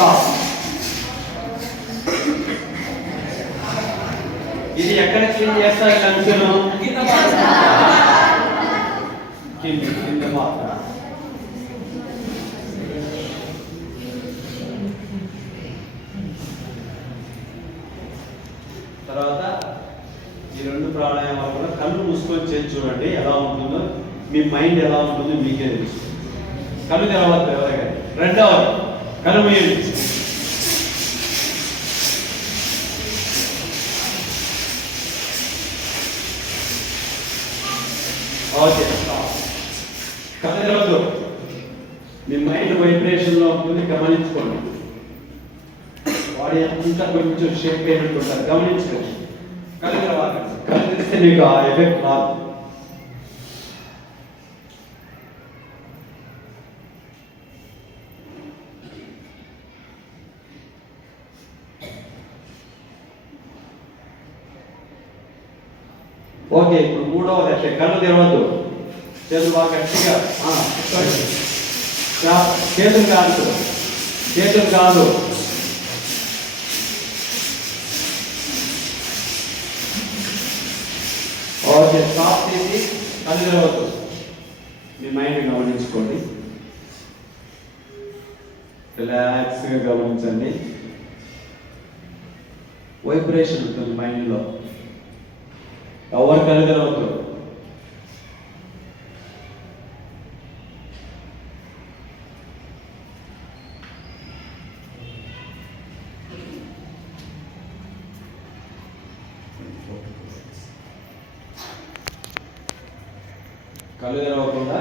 Stop. ఇది ఎక్కడ clean చేస్తారు కంచెను? కింద మాత్రం. తర్వాత ఈ రెండు ప్రాణాయామాలు కూడా కళ్ళు మూసుకొని చేసి చూడండి ఎలా ఉంటుందో, మీ మైండ్ ఎలా ఉంటుందో మీకే తెలుసు. కళ్ళు తెరవద్దు ఎవరైనా. రెండవది కళ్ళు మూయండి. ఓకే, కళ్ళు తెరవద్దు. మీ మైండ్ వైబ్రేషన్లో ఉంటుంది, గమనించుకోండి. బాడీ అంతా కొంచెం షేక్ అయినట్టు ఉంటుంది, గమనించుకోండి. కళ్ళు తెరవాలి. కళ్ళు తెరిస్తే మీకు ఆ ఎఫెక్ట్ రాదు. ఓకే, ఇప్పుడు మూడవది అట్లే కళ్ళు తెరవద్దు. చేతులు బాగా గట్టిగా చేతులు కాదు, చేతులు కాదు. ఓకే, స్టాప్ చేసి కళ్ళు తెరవద్దు. మీ మైండ్ గమనించుకోండి, రిలాక్స్గా గమనించండి. వైబ్రేషన్ ఉంటుంది మైండ్లో. ఎవరు కళ్ళు తెరవద్దు. కళ్ళు తెరవకుండా